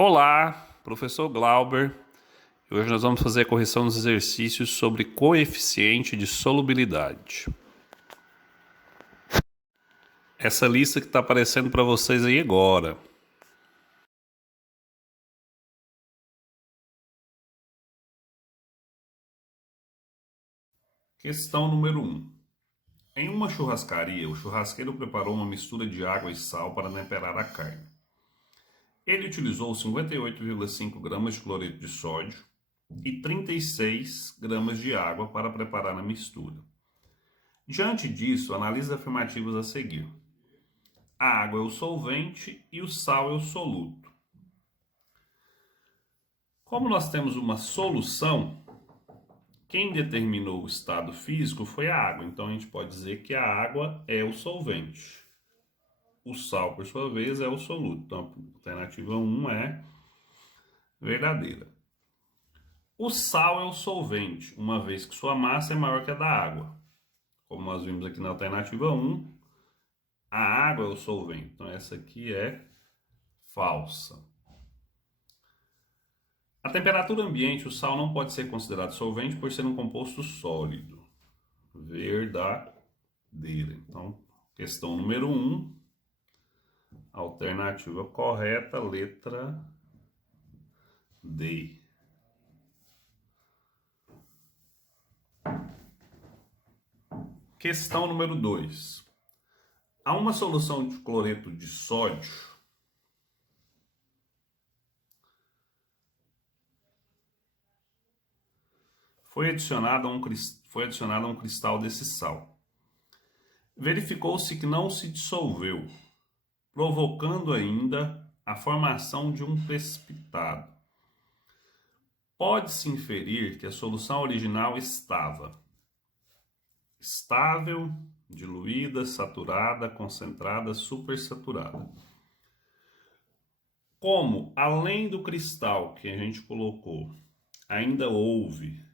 Olá, professor Glauber. Hoje nós vamos fazer a correção dos exercícios sobre coeficiente de solubilidade. Essa lista que está aparecendo para vocês aí agora. Questão número 1. Em uma churrascaria, o churrasqueiro preparou uma mistura de água e sal para temperar a carne. Ele utilizou 58,5 gramas de cloreto de sódio e 36 gramas de água para preparar a mistura. Diante disso, analise as afirmativas a seguir. A água é o solvente e o sal é o soluto. Como nós temos uma solução, quem determinou o estado físico foi a água. Então a gente pode dizer que a água é o solvente. O sal, por sua vez, é o soluto. Então a alternativa 1 é verdadeira. O sal é o solvente, uma vez que sua massa é maior que a da água. Como nós vimos aqui na alternativa 1, a água é o solvente. Então essa aqui é falsa. A temperatura ambiente, o sal não pode ser considerado solvente por ser um composto sólido. Verdadeira. Então, questão número 1, alternativa correta, letra D. Questão número 2. Há uma solução de cloreto de sódio foi adicionado a um cristal desse sal. Verificou-se que não se dissolveu, provocando ainda a formação de um precipitado. Pode-se inferir que a solução original estava estável, diluída, saturada, concentrada, supersaturada. Como, além do cristal que a gente colocou, ainda houve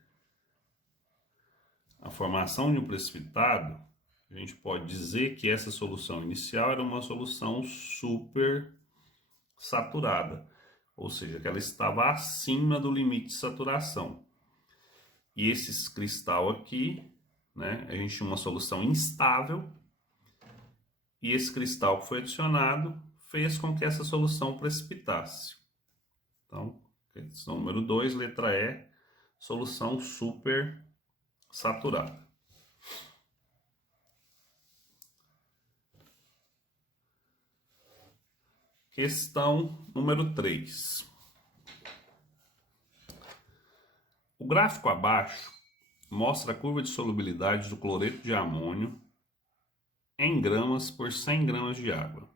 a formação de um precipitado, a gente pode dizer que essa solução inicial era uma solução supersaturada, ou seja, que ela estava acima do limite de saturação. E esse cristal aqui, né, a gente tinha uma solução instável, e esse cristal que foi adicionado fez com que essa solução precipitasse. Então, questão número 2, letra E, solução supersaturada. Questão número 3. O gráfico abaixo mostra a curva de solubilidade do cloreto de amônio em gramas por 100 gramas de água.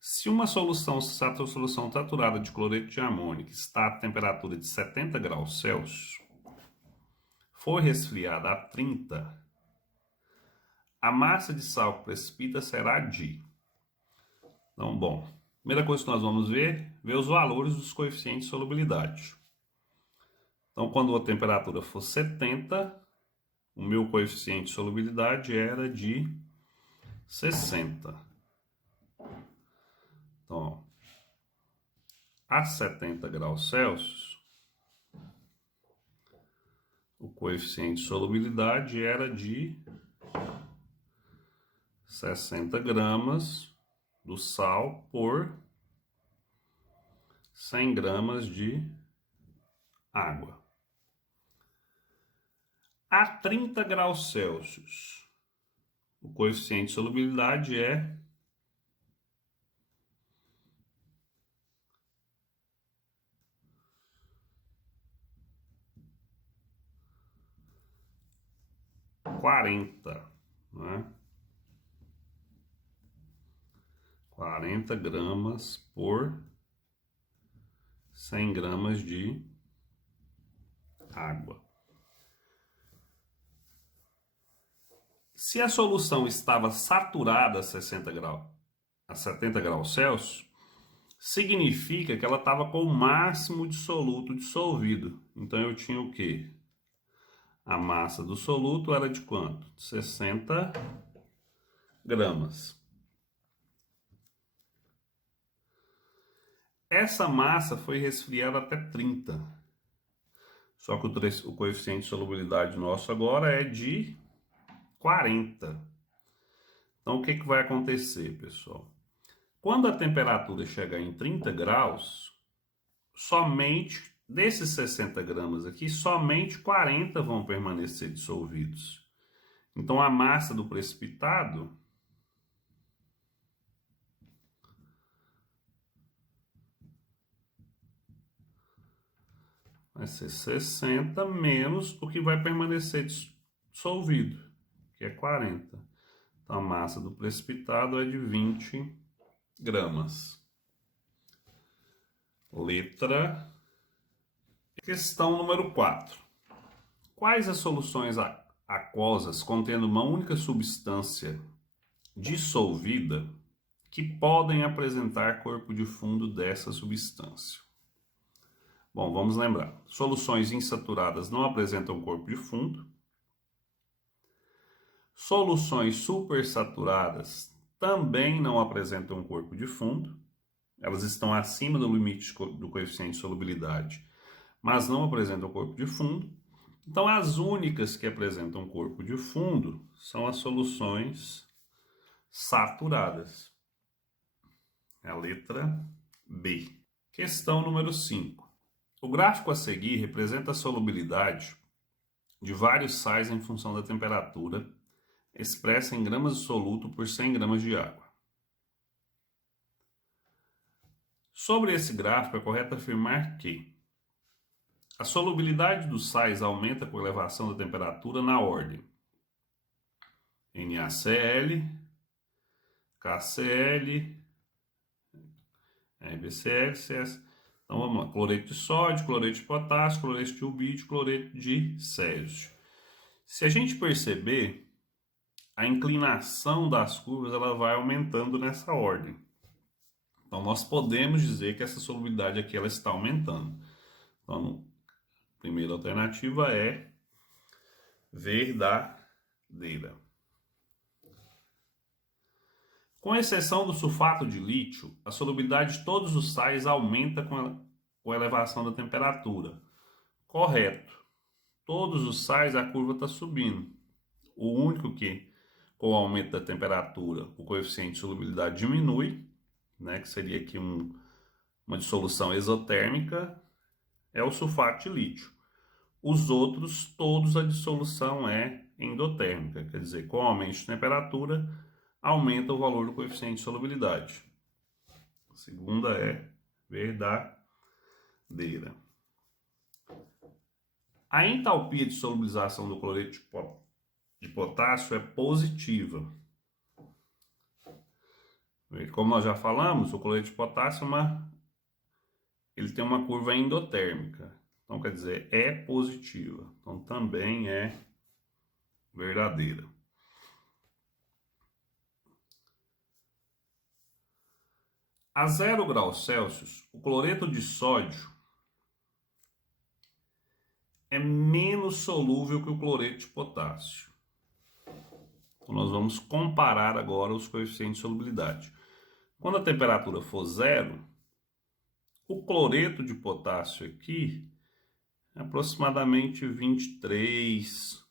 Se uma solução saturada de cloreto de amônio que está a temperatura de 70 graus Celsius for resfriada a 30, a massa de sal que precipita será de... Então, bom, primeira coisa que nós vamos ver os valores dos coeficientes de solubilidade. Então, quando a temperatura for 70, o meu coeficiente de solubilidade era de 60. Então, a 70 graus Celsius, o coeficiente de solubilidade era de 60 gramas do sal por 100 gramas de água. A 30 graus Celsius, o coeficiente de solubilidade é 40, né? 40 gramas por 100 gramas de água. Se a solução estava saturada a 70 graus Celsius, significa que ela estava com o máximo de soluto dissolvido. Então eu tinha o quê? A massa do soluto era de quanto? 60 gramas. Essa massa foi resfriada até 30. Só que o coeficiente de solubilidade nosso agora é de 40. Então, o que vai acontecer, pessoal? Quando a temperatura chegar em 30 graus, somente desses 60 gramas aqui, somente 40 vão permanecer dissolvidos. Então, a massa do precipitado vai ser 60 menos o que vai permanecer dissolvido, que é 40. Então, a massa do precipitado é de 20 gramas. Letra. Questão número 4. Quais as soluções aquosas contendo uma única substância dissolvida que podem apresentar corpo de fundo dessa substância? Bom, vamos lembrar. Soluções insaturadas não apresentam corpo de fundo. Soluções supersaturadas também não apresentam corpo de fundo. Elas estão acima do limite do coeficiente de solubilidade, mas não apresentam corpo de fundo. Então, as únicas que apresentam corpo de fundo são as soluções saturadas. É a letra B. Questão número 5. O gráfico a seguir representa a solubilidade de vários sais em função da temperatura, expressa em gramas de soluto por 100 gramas de água. Sobre esse gráfico, é correto afirmar que a solubilidade dos sais aumenta com a elevação da temperatura na ordem NaCl, KCl, RBCl, CS. Então vamos lá: cloreto de sódio, cloreto de potássio, cloreto de ilbídio, cloreto de césio. Se a gente perceber, a inclinação das curvas ela vai aumentando nessa ordem. Então nós podemos dizer que essa solubilidade aqui ela está aumentando. Então, a primeira alternativa é verdadeira. Com exceção do sulfato de lítio, a solubilidade de todos os sais aumenta com a elevação da temperatura. Correto. Todos os sais a curva está subindo. O único que, com o aumento da temperatura, o coeficiente de solubilidade diminui, né, que seria aqui uma dissolução exotérmica, é o sulfato de lítio. Os outros, todos a dissolução é endotérmica, quer dizer, com o aumento de temperatura, aumenta o valor do coeficiente de solubilidade. A segunda é verdadeira. A entalpia de solubilização do cloreto de potássio é positiva. Como nós já falamos, o cloreto de potássio ele tem uma curva endotérmica. Então, quer dizer, é positiva. Então, também é verdadeira. A 0 graus Celsius, o cloreto de sódio é menos solúvel que o cloreto de potássio. Então, nós vamos comparar agora os coeficientes de solubilidade. Quando a temperatura for 0, o cloreto de potássio aqui é aproximadamente 23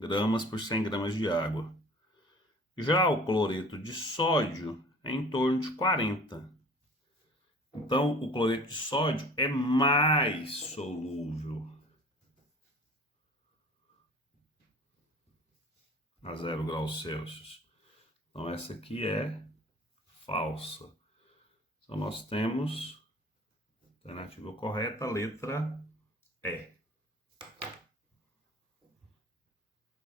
gramas por 100 gramas de água. Já o cloreto de sódio é em torno de 40. Então, o cloreto de sódio é mais solúvel a 0 graus Celsius. Então, essa aqui é falsa. Então, nós temos a alternativa correta, a letra E.